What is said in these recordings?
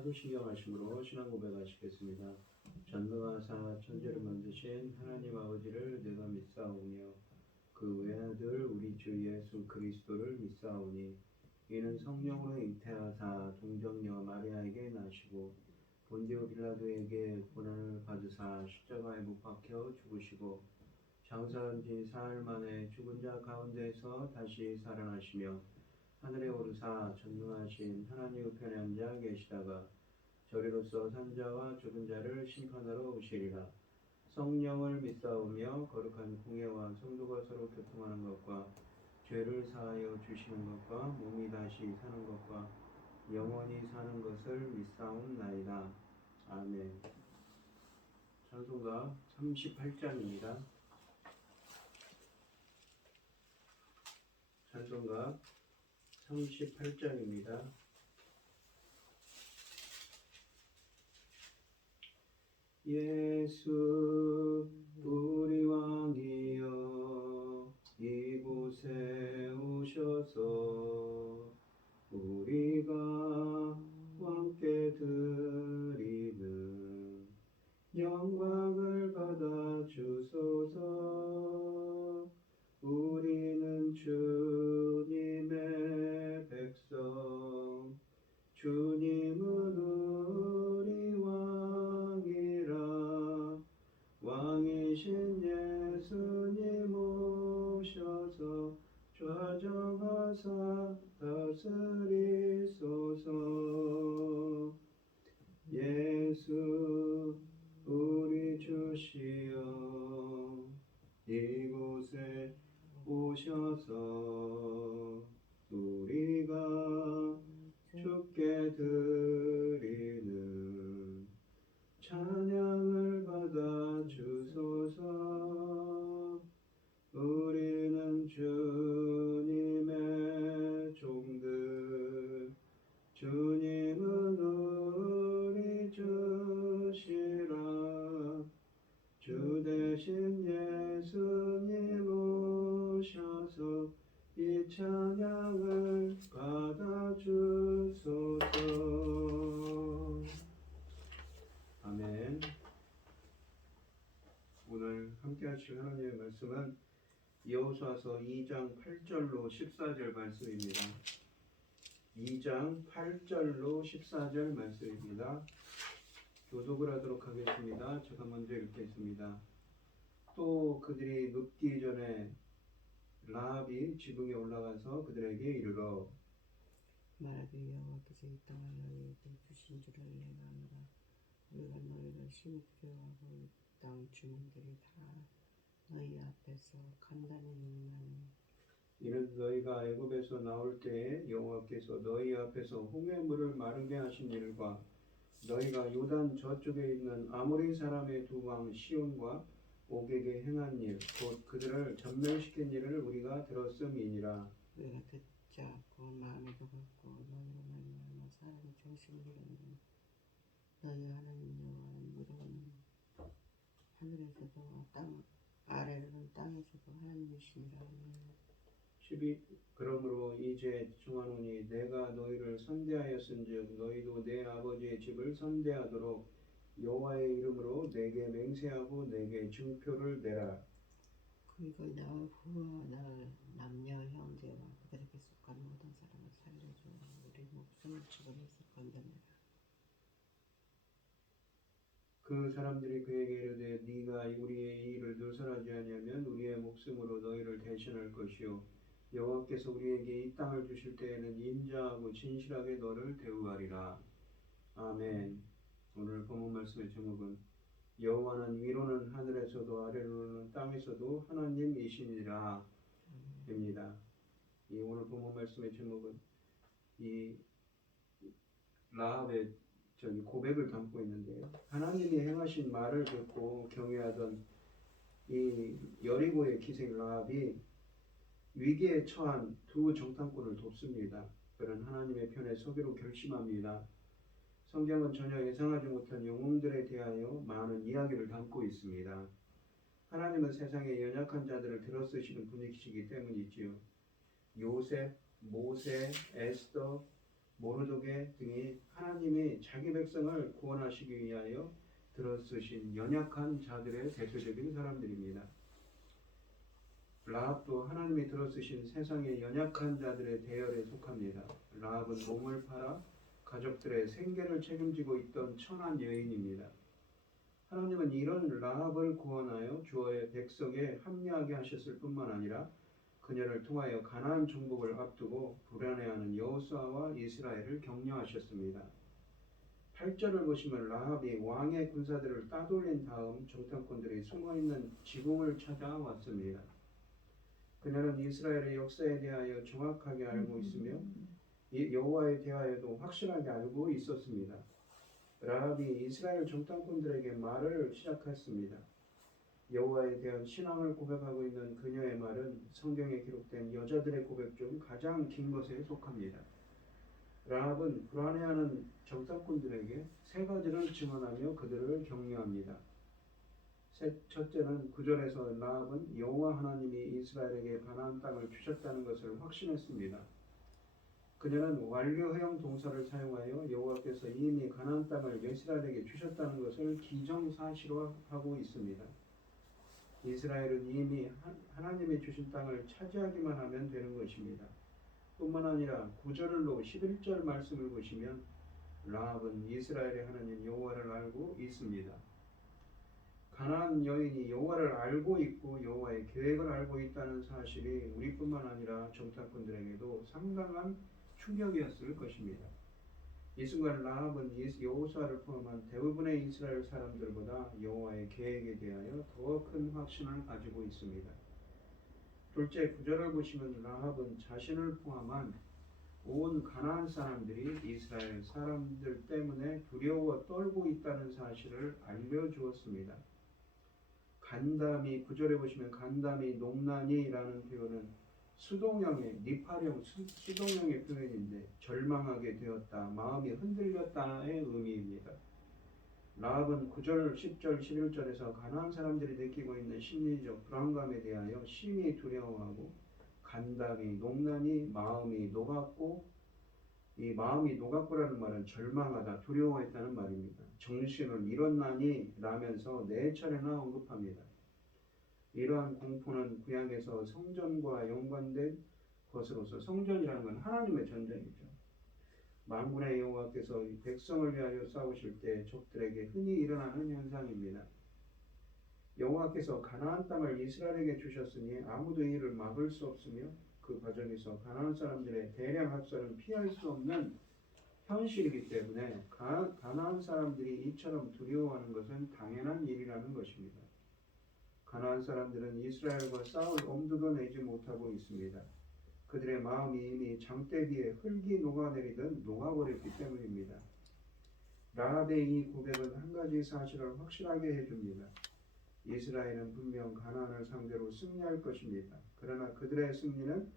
사도신경하심으로 신앙 고백하시겠습니다. 전능하사 천지를 만드신 하나님 아버지를 내가 믿사오며 그 외아들 우리 주 예수 그리스도를 믿사오니 이는 성령으로 잉태하사 동정녀 마리아에게 나시고 본디오 빌라도에게 고난을 받으사 십자가에 못 박혀 죽으시고 장사한 지 사흘 만에 죽은 자 가운데서 다시 살아나시며 하늘에 오르사 전능하신 하나님 우편에 앉아 계시다가 저리로서 산자와 죽은 자를 심판하러 오시리라. 성령을 믿사오며 거룩한 공예와 성도가 서로 교통하는 것과 죄를 사하여 주시는 것과 몸이 다시 사는 것과 영원히 사는 것을 믿사옵나이다. 아멘. 찬송가 38장입니다. 찬송가 38장입니다. 예수 우리 왕이여 이곳에 오셔서 우리가 왕께 드리는 영광을 받아 주소서. 우리는 주님의 백성 주님은 우리 왕이라. 왕이신 예수님 오셔서 좌정하사 다스리소서. 예수 우리 주시여 이곳에 오셔서 우리가 주께 드리는 찬양을 받아 주소서. 우리는 주님의 종들 주님은 우리 주시라. 주 대신 예수님 오셔서 이 찬양을 받아 주소서. 아멘. 오늘 함께 하실 하나님의 말씀은 여호수아서 2장 8절로 14절 말씀입니다. 2장 8절로 14절 말씀입니다. 교독을 하도록 하겠습니다. 제가 먼저 읽겠습니다. 또 그들이 눕기 전에 라합이 지붕에 올라가서 그들에게 이르러 말하길 여호와께서 이 땅을 너희에게 주신 줄을 내가 아노라. 우리가 너희를 심게 하고 이 땅 주민들이 다 너희 앞에서 간단히 눕나니 이는 너희가 애굽에서 나올 때에 여호와께서 너희 앞에서 홍해 물을 마르게 하신 일과 너희가 요단 저쪽에 있는 아모리 사람의 두 왕 시온과 옥에게 행한 일, 곧 그들을 전멸시킨 일을 우리가 들었음이니라. 우리가 듣지 않고 마음이 녹았고 너희로 말미암아 사람이 정신을 잃었느니 너희 하나님 여호와는 무료는 하늘에서도 땅 아래로는 땅에서도 하나님이시니라. 그러므로 이제 청하노니 내가 너희를 선대하였은즉 너희도 내 아버지의 집을 선대하도록 여호와의 이름으로 내게 맹세하고 내게 증표를 내라. 그리고 나 후와 나 남녀 형제와 그들에게 속한 모든 사람을 살려줘 우리 목숨을 죽음에서 건져내라. 그 사람들이 그에게 이르되 네가 우리의 이 일을 누설하지 아니하면 우리의 목숨으로 너희를 대신할 것이요 여호와께서 우리에게 이 땅을 주실 때에는 인자하고 진실하게 너를 대우하리라. 아멘. 오늘 본문 말씀의 제목은 여호와는 위로는 하늘에서도 아래로는 땅에서도 하나님이시니라 입니다. 이 오늘 본문 말씀의 제목은 이 라합의 고백을 담고 있는데요. 하나님이 행하신 말을 듣고 경외하던 이 여리고의 기생 라합이 위기에 처한 두 정탐꾼을 돕습니다. 그는 하나님의 편에 서기로 결심합니다. 성경은 전혀 예상하지 못한 영웅들에 대하여 많은 이야기를 담고 있습니다. 하나님은 세상의 연약한 자들을 들어쓰시는 분이시기 때문이지요. 요셉, 모세, 에스더, 모르드게 등이 하나님이 자기 백성을 구원하시기 위하여 들어쓰신 연약한 자들의 대표적인 사람들입니다. 라합도 하나님이 들어쓰신 세상의 연약한 자들의 대열에 속합니다. 라합은 몸을 팔아 가족들의 생계를 책임지고 있던 천한 여인입니다. 하나님은 이런 라합을 구원하여 주의 백성에 합류하게 하셨을 뿐만 아니라 그녀를 통하여 가나안 정복을 앞두고 불안해하는 여호수아와 이스라엘을 격려하셨습니다. 8절을 보시면 라합이 왕의 군사들을 따돌린 다음 정탐꾼들이 숨어있는 지붕을 찾아왔습니다. 그녀는 이스라엘의 역사에 대하여 정확하게 알고 있으며 여호와에 대하여도 확실하게 알고 있었습니다. 라합이 이스라엘 정탐꾼들에게 말을 시작했습니다. 여호와에 대한 신앙을 고백하고 있는 그녀의 말은 성경에 기록된 여자들의 고백 중 가장 긴 것에 속합니다. 라합은 불안해하는 정탐꾼들에게 세 가지를 증언하며 그들을 격려합니다. 첫째는 9절에서 라합은 여호와 하나님이 이스라엘에게 가나안 땅을 주셨다는 것을 확신했습니다. 그녀는 완료 허용 동사를 사용하여 여호와께서 이미 가나안 땅을 이스라엘에게 주셨다는 것을 기정사실화하고 있습니다. 이스라엘은 이미 하나님이 주신 땅을 차지하기만 하면 되는 것입니다. 뿐만 아니라 9절로 11절 말씀을 보시면 라합은 이스라엘의 하나님 여호와를 알고 있습니다. 가나안 여인이 여호와를 알고 있고 여호와의 계획을 알고 있다는 사실이 우리뿐만 아니라 정탐꾼들에게도 상당한 충격이었을 것입니다. 이 순간 라합은 여호수아를 포함한 대부분의 이스라엘 사람들보다 여호와의 계획에 대하여 더 큰 확신을 가지고 있습니다. 둘째 9절을 보시면 라합은 자신을 포함한 온 가나안 사람들이 이스라엘 사람들 때문에 두려워 떨고 있다는 사실을 알려주었습니다. 간담이 9절에 보시면 간담이 농난이라는 표현은 수동형의 니팔형 수동형의 표현인데 절망하게 되었다, 마음이 흔들렸다의 의미입니다. 라합은 9절, 10절, 11절에서 가나안 사람들이 느끼고 있는 심리적 불안감에 대하여 심히 두려워하고 간담이, 농난이, 마음이 녹았고 이 마음이 녹았고라는 말은 절망하다, 두려워했다는 말입니다. 정신을 잃었나니 라면서 4차례나 언급합니다. 이러한 공포는 구약에서 성전과 연관된 것으로서 성전이라는 건 하나님의 전쟁이죠. 만군의 여호와께서 백성을 위하여 싸우실 때 적들에게 흔히 일어나는 현상입니다. 여호와께서 가나안 땅을 이스라엘에게 주셨으니 아무도 이를 막을 수 없으며 그 과정에서 가나안 사람들의 대량 학살은 피할 수 없는 현실이기 때문에 가나안 사람들이 이처럼 두려워하는 것은 당연한 일이라는 것입니다. 가나안 사람들은 이스라엘과 싸울 엄두도 내지 못하고 있습니다. 그들의 마음이 이미 장대비에 흙이 녹아내리듯 녹아버렸기 때문입니다. 라합의 이 고백은 한 가지 사실을 확실하게 해줍니다. 이스라엘은 분명 가나안을 상대로 승리할 것입니다. 그러나 그들의 승리는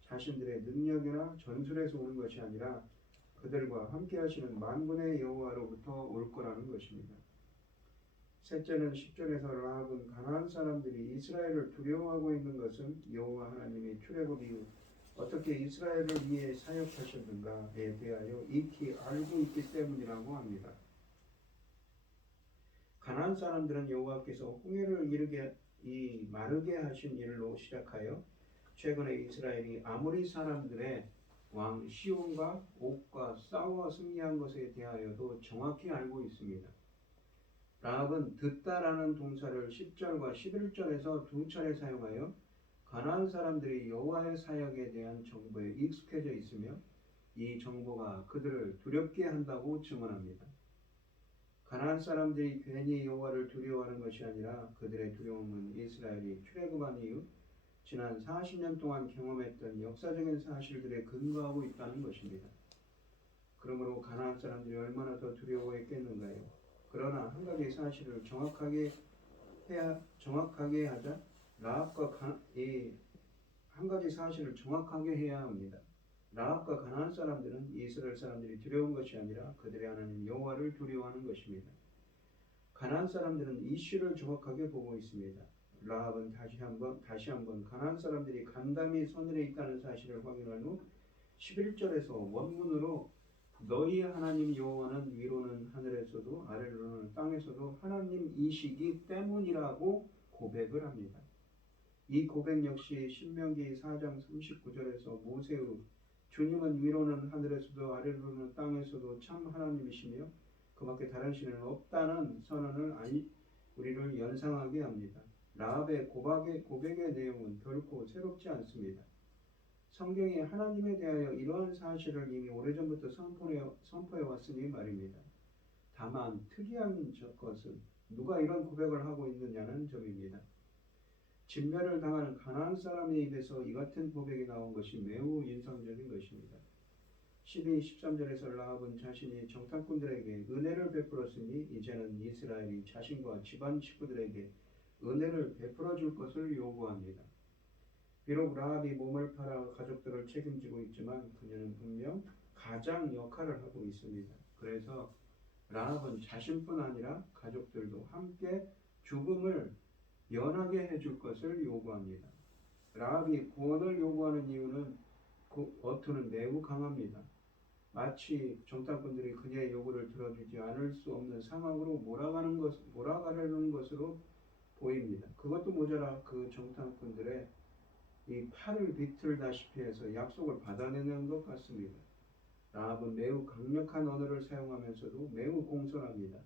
자신들의 능력이나 전술에서 오는 것이 아니라 그들과 함께 하시는 만군의 여호와로부터 올 거라는 것입니다. 셋째는 10절에서 라합은 가나안 사람들이 이스라엘을 두려워하고 있는 것은 여호와 하나님이 출애굽 이후 어떻게 이스라엘을 위해 사역하셨는가에 대하여 익히 알고 있기 때문이라고 합니다. 가나안 사람들은 여호와께서 홍해를 마르게 하신 일로 시작하여 최근에 이스라엘이 아모리 사람들의 왕 시온과 옥과 싸워 승리한 것에 대하여도 정확히 알고 있습니다. 라합은 듣다라는 동사를 10절과 11절에서 두 차례 사용하여 가나안 사람들이 여호와의 사역에 대한 정보에 익숙해져 있으며 이 정보가 그들을 두렵게 한다고 증언합니다. 가나안 사람들이 괜히 여호와를 두려워하는 것이 아니라 그들의 두려움은 이스라엘이 출애굽한 이후 지난 40년 동안 경험했던 역사적인 사실들에 근거하고 있다는 것입니다. 그러므로 가나안 사람들이 얼마나 더 두려워했겠는가요? 그러나 한 가지 사실을 정확하게 하자 라합과 한 가지 사실을 정확하게 해야 합니다. 라합과 가나안 사람들은 이스라엘 사람들이 두려운 것이 아니라 그들의 하나님 여호와를 두려워하는 것입니다. 가나안 사람들은 이슈를 정확하게 보고 있습니다. 라합은 다시 한번 가나안 사람들이 간담이 서늘에 있다는 사실을 확인한 후 11절에서 원문으로 너희 하나님 여호와는 위로는 하늘에서도 아래로는 땅에서도 하나님이시기 때문이라고 고백을 합니다. 이 고백 역시 신명기 4장 39절에서 모세의 주님은 위로는 하늘에서도 아래로는 땅에서도 참 하나님이시며 그밖에 다른 신은 없다는 선언을 우리를 연상하게 합니다. 라합의 고백의 내용은 결코 새롭지 않습니다. 성경이 하나님에 대하여 이러한 사실을 이미 오래전부터 선포해 왔으니 말입니다. 다만 특이한 것은 누가 이런 고백을 하고 있느냐는 점입니다. 진멸을 당하는 가나안 사람의 입에서 이 같은 고백이 나온 것이 매우 인상적인 것입니다. 12, 13절에서 라합은 자신이 정탐꾼들에게 은혜를 베풀었으니 이제는 이스라엘이 자신과 집안 식구들에게 은혜를 베풀어 줄 것을 요구합니다. 비록 라합이 몸을 팔아 가족들을 책임지고 있지만 그녀는 분명 가장 역할을 하고 있습니다. 그래서 라합은 자신뿐 아니라 가족들도 함께 죽음을 면하게 해줄 것을 요구합니다. 라합이 구원을 요구하는 이유는 그 어투는 매우 강합니다. 마치 정탐꾼들이 그녀의 요구를 들어주지 않을 수 없는 상황으로 몰아가려는 것으로 보입니다. 그것도 모자라 그 정탐꾼들의 이 팔을 비틀다시피 해서 약속을 받아내는 것 같습니다. 라합은 매우 강력한 언어를 사용하면서도 매우 공손합니다.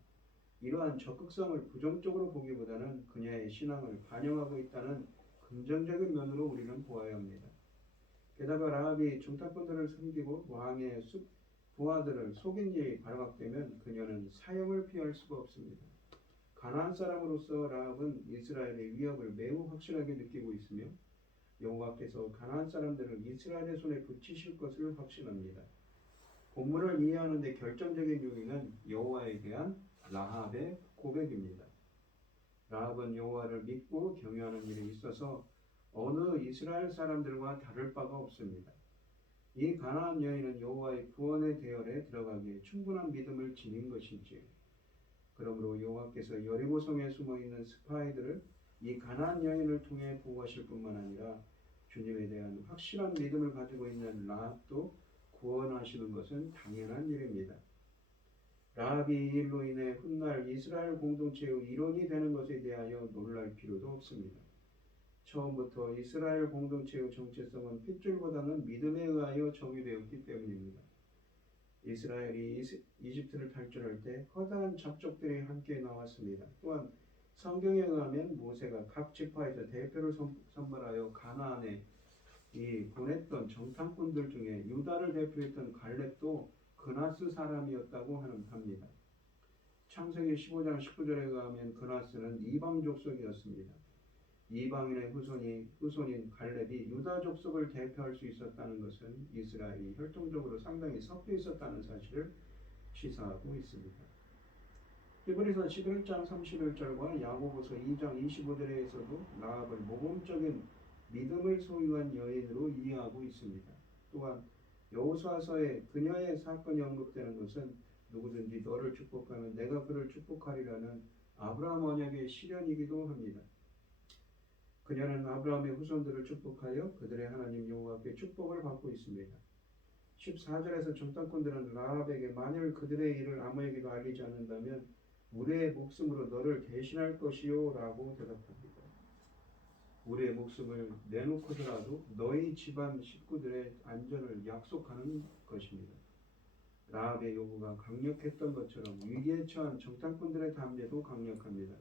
이러한 적극성을 부정적으로 보기보다는 그녀의 신앙을 반영하고 있다는 긍정적인 면으로 우리는 보아야 합니다. 게다가 라합이 정탐꾼들을 섬기고 왕의 부하들을 속인 일이 발각되면 그녀는 사형을 피할 수가 없습니다. 가나안 사람으로서 라합은 이스라엘의 위협을 매우 확실하게 느끼고 있으며 여호와께서 가나안 사람들을 이스라엘의 손에 붙이실 것을 확신합니다. 본문을 이해하는 데 결정적인 요인은 여호와에 대한 라합의 고백입니다. 라합은 여호와를 믿고 경외하는 일에 있어서 어느 이스라엘 사람들과 다를 바가 없습니다. 이 가나안 여인은 여호와의 구원의 대열에 들어가기에 충분한 믿음을 지닌 것이지요. 그러므로 여호와께서 여리고성에 숨어있는 스파이들을 이 가나안 여인을 통해 보호하실 뿐만 아니라 주님에 대한 확실한 믿음을 가지고 있는 라합도 구원하시는 것은 당연한 일입니다. 라합이 이 일로 인해 훗날 이스라엘 공동체의 일원이 되는 것에 대하여 놀랄 필요도 없습니다. 처음부터 이스라엘 공동체의 정체성은 핏줄보다는 믿음에 의하여 정의되었기 때문입니다. 이스라엘이 이집트를 탈출할 때 허다한 잡족들이 함께 나왔습니다. 또한 성경에 의하면 모세가 각 지파에서 대표를 선발하여 가나안에 보냈던 정탐꾼들 중에 유다를 대표했던 갈렙도 그나스 사람이었다고 합니다. 창세기 15장 19절에 의하면 그나스는 이방 족속이었습니다. 이방인의 후손인 갈렙이 유다 족속을 대표할 수 있었다는 것은 이스라엘이 혈통적으로 상당히 섞여 있었다는 사실을 시사하고 있습니다. 히브리서 11장 31절과 야고보서 2장 25절에서도 라합을 모범적인 믿음을 소유한 여인으로 이해하고 있습니다. 또한 여호수아서에 그녀의 사건이 언급되는 것은 누구든지 너를 축복하면 내가 그를 축복하리라는 아브라함 언약의 실현이기도 합니다. 그녀는 아브라함의 후손들을 축복하여 그들의 하나님 여호와께 축복을 받고 있습니다. 14절에서 정탐꾼들은 라합에게 만일 그들의 일을 아무에게도 알리지 않는다면 우리의 목숨으로 너를 대신할 것이요 라고 대답합니다. 우리의 목숨을 내놓고서라도 너희 집안 식구들의 안전을 약속하는 것입니다. 라합의 요구가 강력했던 것처럼 위기에 처한 정탐꾼들의 담대도 강력합니다.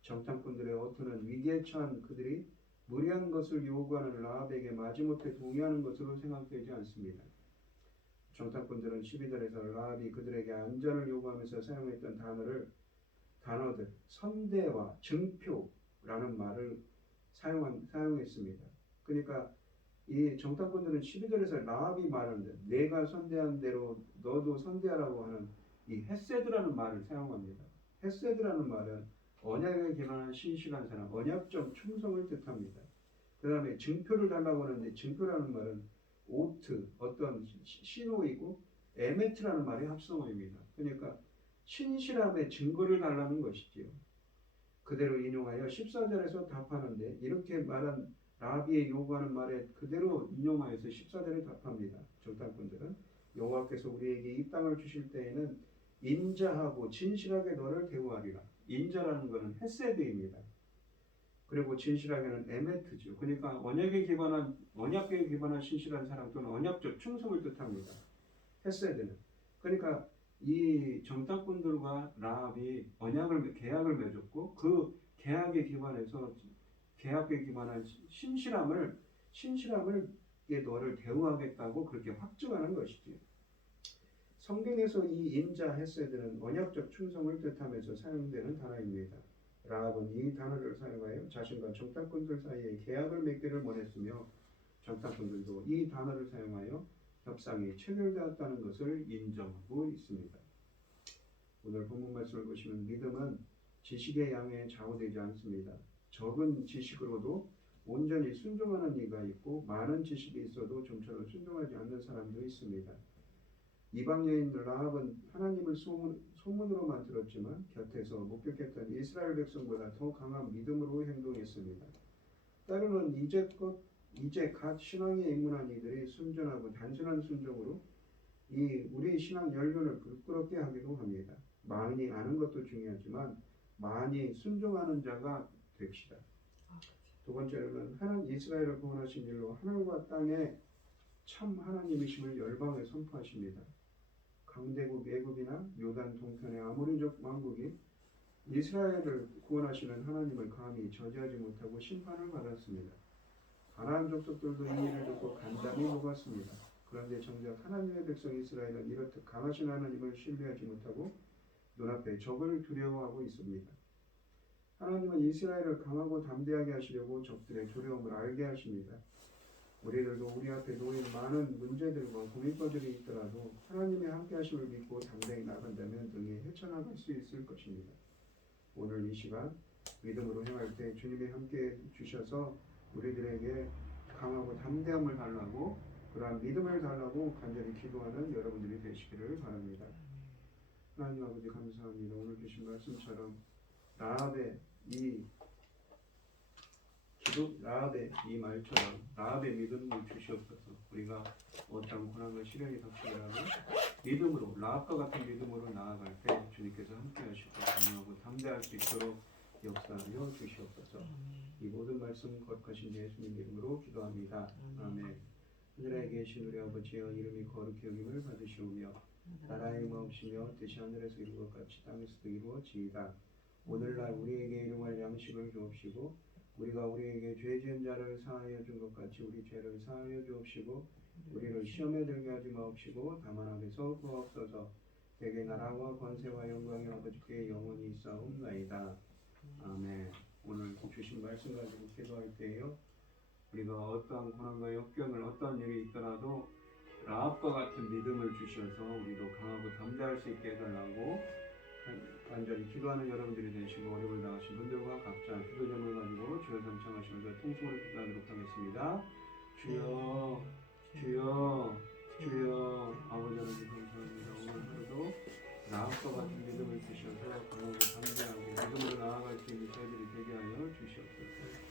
정탐꾼들의 어투는 위기에 처한 그들이 무리한 것을 요구하는 라합에게 마지못해 동의하는 것으로 생각되지 않습니다. 정탐꾼들은 12절에서 라합이 그들에게 안전을 요구하면서 사용했던 단어들 선대와 증표라는 말을 사용했습니다. 그러니까 이 정탐꾼들은 12절에서 라합이 말하는데 내가 선대한 대로 너도 선대하라고 하는 이 헤세드라는 말을 사용합니다. 헤세드라는 말은 언약에 기반한 신실한 사람, 언약적 충성을 뜻합니다. 그 다음에 증표를 달라고 하는데 증표라는 말은 오트, 어떤 신호이고 에메트라는 말의 합성어입니다. 그러니까 신실함의 증거를 달라는 것이지요. 그대로 인용하여 14절에서 답하는데 이렇게 말한 라합이 요구하는 말에 그대로 인용하여서 14절에 답합니다. 정탐꾼들은 여호와께서 우리에게 이 땅을 주실 때에는 인자하고 진실하게 너를 대우하리라. 인자라는 것은 헤세드입니다. 그리고 진실하게는 에메트죠. 그러니까 언약에 기반한 신실한 사랑 또는 언약적 충성을 뜻합니다. 헤세드는. 그러니까 이 정탐꾼들과 라합이 계약을 맺었고 그 계약에 기반한 신실함을 너를 대우하겠다고 그렇게 확증하는 것이지. 성경에서 이 인자 헤세드는 언약적 충성을 뜻하면서 사용되는 단어입니다. 라합은 이 단어를 사용하여 자신과 정탐꾼들 사이에 계약을 맺기를 원했으며 정탐꾼들도 이 단어를 사용하여 협상이 체결되었다는 것을 인정하고 있습니다. 오늘 본문 말씀을 보시면 믿음은 지식의 양에 좌우되지 않습니다. 적은 지식으로도 온전히 순종하는 이가 있고 많은 지식이 있어도 좀처럼 순종하지 않는 사람도 있습니다. 이방 여인 라합은 하나님을 소문으로만 들었지만 곁에서 목격했던 이스라엘 백성보다 더 강한 믿음으로 행동했습니다. 때로는 이제 갓 신앙에 입문한 이들이 순전하고 단순한 순종으로 우리 신앙 연륜을 부끄럽게 하기도 합니다. 많이 아는 것도 중요하지만 많이 순종하는 자가 됩시다. 두 번째로는 이스라엘을 구원하신 일로 하늘과 땅에 참 하나님이심을 열방에 선포하십니다. 강대국 애굽이나 요단 동편의 아모리족 왕국이 이스라엘을 구원하시는 하나님을 감히 저지하지 못하고 심판을 받았습니다. 가나안 족속들도 이 일을 듣고 간담이 먹었습니다. 그런데 정작 하나님의 백성 이스라엘은 이렇듯 강하신 하나님을 신뢰하지 못하고 눈앞에 적을 두려워하고 있습니다. 하나님은 이스라엘을 강하고 담대하게 하시려고 적들의 두려움을 알게 하십니다. 우리들도 우리 앞에 놓인 많은 문제들과 고민거들이 있더라도 하나님의 함께하심을 믿고 담대히 나간다면 등에 헤쳐나갈 수 있을 것입니다. 오늘 이 시간 믿음으로 행할 때 주님이 함께 주셔서 우리들에게 강하고 담대함을 달라고 그러한 믿음을 달라고 간절히 기도하는 여러분들이 되시기를 바랍니다. 하나님 아버지 감사합니다. 오늘 주신 말씀처럼 라합의 이 말처럼 라합의 믿음을 주시옵소서. 우리가 어떤 고난과 시련이 닥치더라도 믿음으로 라합과 같은 믿음으로 나아갈 때 주님께서 함께하시고 강하고 담대할 수 있도록 역사하여 주시옵소서. 이 모든 말씀 거룩하신 예수님 이름으로 기도합니다. 아멘. 하늘에 계신 우리 아버지여 이름이 거룩히 여김을 받으시오며 나라의 마옵시며 뜻이 하늘에서 이룬 것 같이 땅에서도 이루어지이다. 오늘날 우리에게 일용할 양식을 주옵시고 우리가 우리에게 죄 지은 자를 사하여 준 것 같이 우리 죄를 사하여 주옵시고 우리를 시험에 들게 하지 마옵시고 다만 악에서 구하옵소서. 대개 나라와 권세와 영광이 아버지께 영원히 있사옵나이다. 아멘. 오늘 주신 말씀 가지고 기도할 때에요 우리가 어떠한 고난과 역경을 어떠한 일이 있더라도 라합과 같은 믿음을 주셔서 우리도 강하고 담대할 수 있게 해달라고 간절히 기도하는 여러분들이 되시고 어려움을 당하신 분들과 각자 기도 제목을 가지고 주여 삼창하시면서 통성으로 기도하도록 하겠습니다. 주여 주여 주여 아버지 하나님 감사합니다. 오늘 하루도 라합과 같은 믿음을 주셔서 강하고 담대하게 믿음으로 나아갈 수 있는 저희들이 되게 하여 주시옵소서.